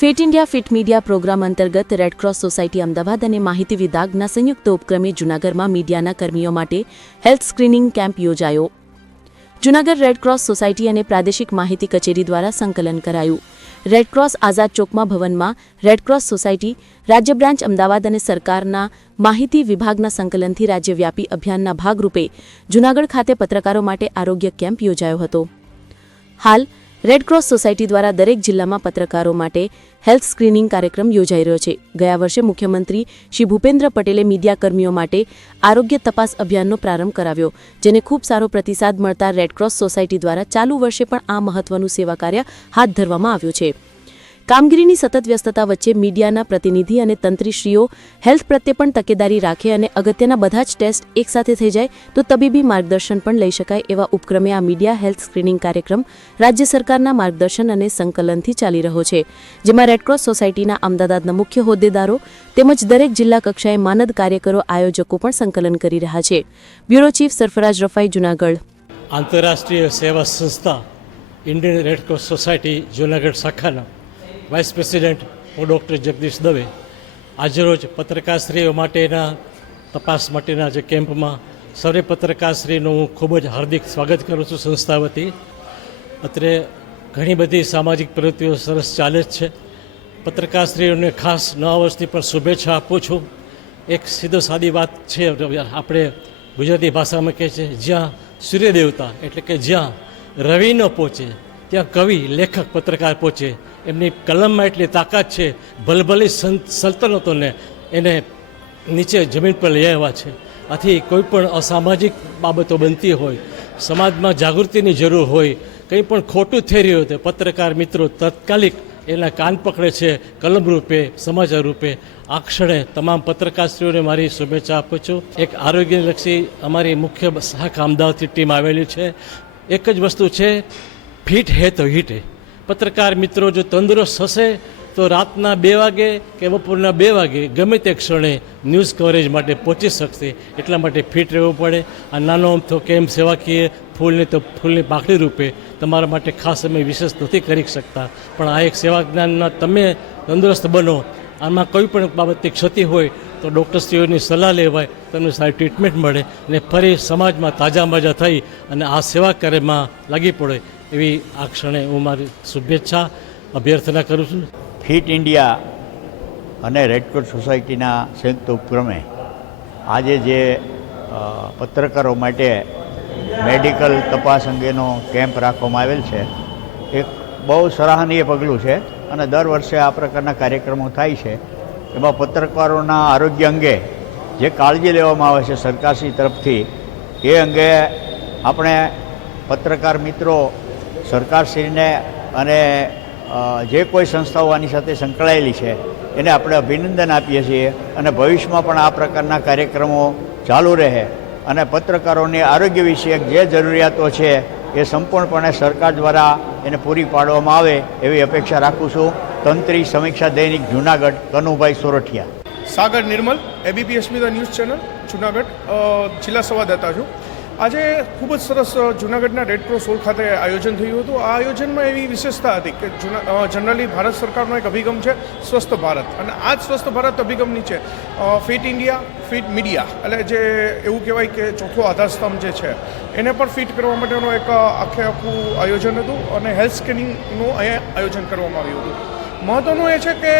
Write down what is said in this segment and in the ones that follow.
Fit India, fit media programme અંતર્ગત Red Cross society Ahmedabad અને માહિતી વિભાગના સંયુક્ત ઉપક્રમે જૂનાગઢમાં મીડિયાના કર્મીઓ માટે હેલ્થ સ્ક્રીનિંગ કેમ્પ યોજાયો. જૂનાગઢ રેડક્રોસ સોસાયટી અને પ્રાદેશિક માહિતી કચેરી દ્વારા સંકલન કરાયું. રેડક્રોસ આઝાદ ચોકમાં ભવનમાં રેડક્રોસ સોસાયટી રાજ્ય બ્રાન્ચ અમદાવાદ અને સરકારના માહિતી વિભાગના સંકલનથી રાજ્યવ્યાપી અભિયાનના ભાગરૂપે જૂનાગઢ ખાતે પત્રકારો માટે આરોગ્ય કેમ્પ યોજાયો હતો. હાલ રેડક્રોસ સોસાયટી દ્વારા દરેક જિલ્લામાં પત્રકારો માટે હેલ્થ સ્ક્રીનિંગ કાર્યક્રમ યોજાઈ રહ્યો છે. ગયા વર્ષે મુખ્યમંત્રી શ્રી ભૂપેન્દ્ર પટેલે મીડિયાકર્મીઓ માટે આરોગ્ય તપાસ અભિયાનનો પ્રારંભ કરાવ્યો, જેને ખૂબ સારો પ્રતિસાદ મળતા રેડક્રોસ સોસાયટી દ્વારા ચાલુ વર્ષે પણ આ મહત્વનું સેવા કાર્ય હાથ ધરવામાં આવ્યું છે. કામગીરીની સતત વ્યસ્તતા વચ્ચે મીડિયાના પ્રતિનિધિ અને તંત્રીશ્રીઓ હેલ્થ પ્રત્યે પણ તકેદારી રાખે અને અગત્યના બધા જ ટેસ્ટ એકસાથે થઈ જાય તો તબીબી માર્ગદર્શન પણ લઈ શકાય એવા ઉપક્રમે આ મીડિયા હેલ્થ સ્ક્રીનિંગ કાર્યક્રમ રાજ્ય સરકારના માર્ગદર્શન અને સંકલનથી ચાલી રહ્યો છે, જેમાં રેડક્રોસ સોસાયટીના અમદાવાદના મુખ્ય હોદ્દેદારો તેમજ દરેક જિલ્લા કક્ષાએ માનદ કાર્યકરો, આયોજકો પણ સંકલન કરી રહ્યા છે. Bureau chief Sarfaraz Rafai, Junagadh. આંતરરાષ્ટ્રીય સેવા સંસ્થા Indian Red Cross society Junagadh શાખાના વાઇસ પ્રેસિડેન્ટ હું ડૉક્ટર જગદીશ દવે આજરોજ પત્રકારશ્રીઓ માટેના, તપાસ માટેના જે કેમ્પમાં સર્વે પત્રકારશ્રીનું હું ખૂબ જ હાર્દિક સ્વાગત કરું છું સંસ્થા વતી. અત્રે ઘણી બધી સામાજિક પ્રવૃત્તિઓ સરસ ચાલે જ છે. પત્રકારશ્રીઓને ખાસ નવા વર્ષથી પણ શુભેચ્છા આપું છું. એક સીધો સાદી વાત છે, આપણે ગુજરાતી ભાષામાં કહે છે, જ્યાં સૂર્ય દેવતા એટલે કે જ્યાં રવિ ન પહોંચે, ત્યાં કવિ, લેખક, પત્રકાર પહોંચે. એમની કલમમાં એટલી તાકાત છે, ભલભલી સલ્તનતોને એને નીચે જમીન પર લઈ આવ્યા છે. આથી કોઈ પણ અસામાજિક બાબતો બનતી હોય, સમાજમાં જાગૃતિની જરૂર હોય, કંઈ પણ ખોટું થઈ રહ્યું હોય તો પત્રકાર મિત્રો તાત્કાલિક એના કાન પકડે છે, કલમ રૂપે સમાચાર રૂપે. આ ક્ષણે તમામ પત્રકારશ્રીઓને મારી શુભેચ્છા આપું છું. એક આરોગ્યલક્ષી અમારી મુખ્ય શાખા અમદાવાદથી ટીમ આવેલી છે. એક જ વસ્તુ છે, ફિટ હે તો હિટ હે. પત્રકાર મિત્રો જો તંદુરસ્ત હશે, તો રાતના બે વાગે કે બપોરના બે વાગે ગમે તે ક્ષણે ન્યૂઝ કવરેજ માટે પહોંચી શકશે, એટલા માટે ફિટ રહેવું પડે. આ નાનો અમથો કેમ સેવાકીય ફૂલને તો ફૂલની પાકડી રૂપે તમારા માટે ખાસ અમે વિશેષ નથી કરી શકતા. પણ આ એક સેવા જ્ઞાનના તમે તંદુરસ્ત બનો. આમાં કોઈ પણ બાબતની ક્ષતિ હોય, તો ડૉક્ટરશ્રીઓની સલાહ લેવાય તમને સારી ટ્રીટમેન્ટ મળે અને ફરી સમાજમાં તાજા મજા થઈ અને આ સેવા કાર્યમાં લાગી પડે. એવી આ ક્ષણે હું મારી શુભેચ્છા અભ્યર્થના કરું છું. ફિટ ઇન્ડિયા અને રેડક્રોસ સોસાયટીના સંયુક્ત ઉપક્રમે આજે જે પત્રકારો માટે મેડિકલ તપાસ અંગેનો કેમ્પ રાખવામાં આવેલ છે, એક બહુ સરાહનીય પગલું છે અને દર વર્ષે આ પ્રકારના કાર્યક્રમો થાય છે. એમાં પત્રકારોના આરોગ્ય અંગે જે કાળજી લેવામાં આવે છે સરકારશ્રી તરફથી, એ અંગે આપણે પત્રકાર મિત્રો સરકારશ્રીને અને જે કોઈ સંસ્થાઓ આની સાથે સંકળાયેલી છે, એને આપણે અભિનંદન આપીએ છીએ અને ભવિષ્યમાં પણ આ પ્રકારના કાર્યક્રમો ચાલુ રહે અને પત્રકારોની આરોગ્ય વિષયક જે જરૂરિયાતો છે એ સંપૂર્ણપણે સરકાર દ્વારા એને પૂરી પાડવામાં આવે એવી અપેક્ષા રાખું છું. તંત્રી સમીક્ષા દૈનિક Junagadh Kanubhai Sorathiya. Sagar Nirmal, ABP Asmita news channel, Junagadh જિલ્લા સંવાદદાતા છું. આજે ખૂબ જ સરસ જુનાગઢના રેડ ક્રોસ હોલ ખાતે આયોજન થયું હતું. આ આયોજનમાં એવી વિશેષતા હતી કે જનરલી ભારત સરકારનો એક અભિગમ છે સ્વસ્થ ભારત. અને આ જ સ્વસ્થ ભારત અભિગમ નીચે ફિટ ઇન્ડિયા ફિટ મીડિયા એટલે જે એવું કહેવાય કે ચોથો આધારસ્તંભ જે છે, એને પણ ફિટ કરવા માટેનું એક આખે આખું આયોજન હતું અને હેલ્થ સ્કેનિંગનું અહીંયા આયોજન કરવામાં આવ્યું હતું. મહત્વનું એ છે કે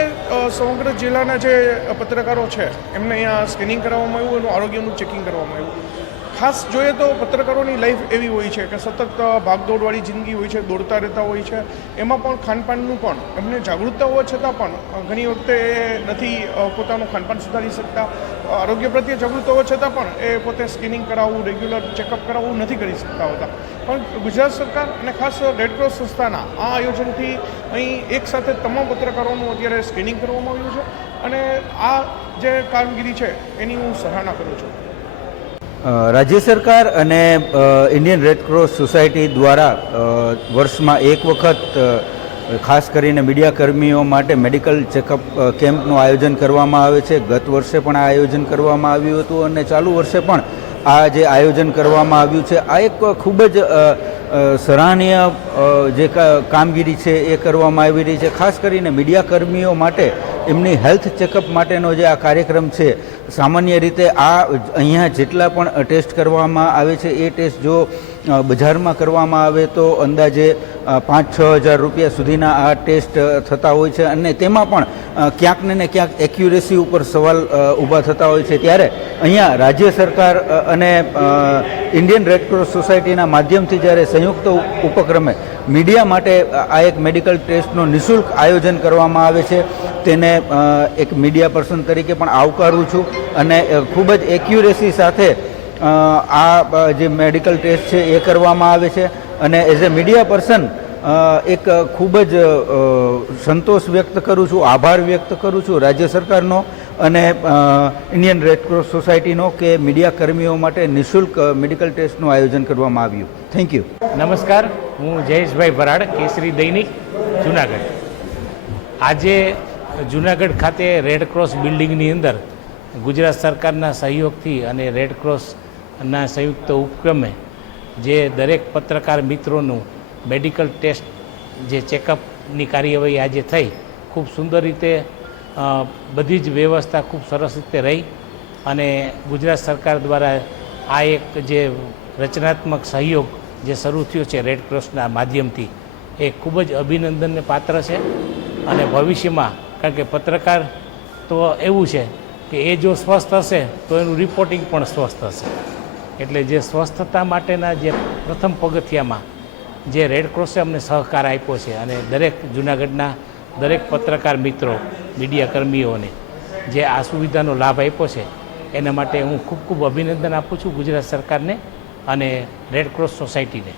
સમગ્ર જિલ્લાના જે પત્રકારો છે, એમને અહીંયા સ્કેનિંગ કરવામાં આવ્યું, એનું આરોગ્યનું ચેકિંગ કરવામાં આવ્યું. ખાસ જોઈએ તો પત્રકારોની લાઈફ એવી હોય છે કે સતત ભાગદોડવાળી જિંદગી હોય છે, દોડતા રહેતા હોય છે. એમાં પણ ખાનપાનનું પણ, એમને જાગૃતતા હોવા છતાં પણ ઘણી વખતે નથી પોતાનું ખાનપાન સુધારી શકતા. આરોગ્ય પ્રત્યે જાગૃત હોવા છતાં પણ એ પોતે સ્કિનિંગ કરાવવું, રેગ્યુલર ચેકઅપ કરાવવું નથી કરી શકતા હોતા. પણ ગુજરાત સરકાર અને ખાસ રેડક્રોસ સંસ્થાના આ આયોજનથી અહીં એક સાથે તમામ પત્રકારોનું અત્યારે સ્કિનિંગ કરવામાં આવ્યું છે. અને આ જે કામગીરી છે, એની હું સરાહના કરું છું. રાજ્ય સરકાર અને ઇન્ડિયન રેડક્રોસ સોસાયટી દ્વારા વર્ષમાં એક વખત ખાસ કરીને મીડિયા કર્મીઓ માટે મેડિકલ ચેકઅપ કેમ્પનું આયોજન કરવામાં આવે છે. ગત વર્ષે પણ આ આયોજન કરવામાં આવ્યું હતું અને ચાલુ વર્ષે પણ આ જે આયોજન કરવામાં આવ્યું છે, આ એક ખૂબ જ સરાહનીય જે કામગીરી છે એ કરવામાં આવી રહી છે. ખાસ કરીને મીડિયા કર્મીઓ માટે એમની હેલ્થ ચેકઅપ માટેનો જે આ કાર્યક્રમ છે, સામાન્ય રીતે આ અહીંયા જેટલા પણ ટેસ્ટ કરવામાં આવે છે, એ ટેસ્ટ જો બજારમાં કરવામાં આવે તો અંદાજે પાંચ છ હજાર રૂપિયા સુધીના આ ટેસ્ટ થતા હોય છે અને તેમાં પણ ક્યાંક ને ક્યાંક એક્યુરેસી ઉપર સવાલ ઊભા થતા હોય છે. ત્યારે અહીંયા રાજ્ય સરકાર અને ઇન્ડિયન રેડક્રોસ સોસાયટીના માધ્યમથી જ્યારે સંયુક્ત ઉપક્રમે મીડિયા માટે આ એક મેડિકલ ટેસ્ટનું નિઃશુલ્ક આયોજન કરવામાં આવે છે, તેને એક મીડિયા પર્સન તરીકે પણ આવકારું છું અને ખૂબ જ એક્યુરેસી સાથે આ જે મેડિકલ ટેસ્ટ છે એ કરવામાં આવે છે અને એઝ એ મીડિયા પર્સન એક ખૂબ જ સંતોષ વ્યક્ત કરું છું, આભાર વ્યક્ત કરું છું રાજ્ય સરકારનો અને ઇન્ડિયન રેડક્રોસ સોસાયટીનો કે મીડિયા કર્મીઓ માટે નિઃશુલ્ક મેડિકલ ટેસ્ટનું આયોજન કરવામાં આવ્યું. થેન્ક યુ નમસ્કાર, હું જયેશભાઈ ભરાડ કેસરી દૈનિક, જુનાગઢ. આજે જુનાગઢ ખાતે રેડ ક્રોસ બિલ્ડિંગની અંદર ગુજરાત સરકારના સહયોગથી અને રેડ ક્રોસના સંયુક્ત ઉપક્રમે જે દરેક પત્રકાર મિત્રોનું મેડિકલ ટેસ્ટ જે ચેકઅપની કાર્યવાહી આજે થઈ, ખૂબ સુંદર રીતે બધી જ વ્યવસ્થા ખૂબ સરસ રીતે રહી અને ગુજરાત સરકાર દ્વારા આ એક જે રચનાત્મક સહયોગ જે શરૂ થયો છે રેડ ક્રોસના માધ્યમથી, એ ખૂબ જ અભિનંદનને પાત્ર છે. અને ભવિષ્યમાં, કારણ કે પત્રકાર તો એવું છે કે એ જો સ્વસ્થ હશે, તો એનું રિપોર્ટિંગ પણ સ્વસ્થ હશે. એટલે જે સ્વસ્થતા માટેના જે પ્રથમ પગથિયામાં જે રેડ ક્રોસે અમને સહકાર આપ્યો છે અને દરેક જૂનાગઢના દરેક પત્રકાર મિત્રો, મીડિયા કર્મીઓને જે આ સુવિધાનો લાભ આપ્યો છે, એના માટે હું ખૂબ ખૂબ અભિનંદન આપું છું ગુજરાત સરકારને અને રેડ ક્રોસ સોસાયટીને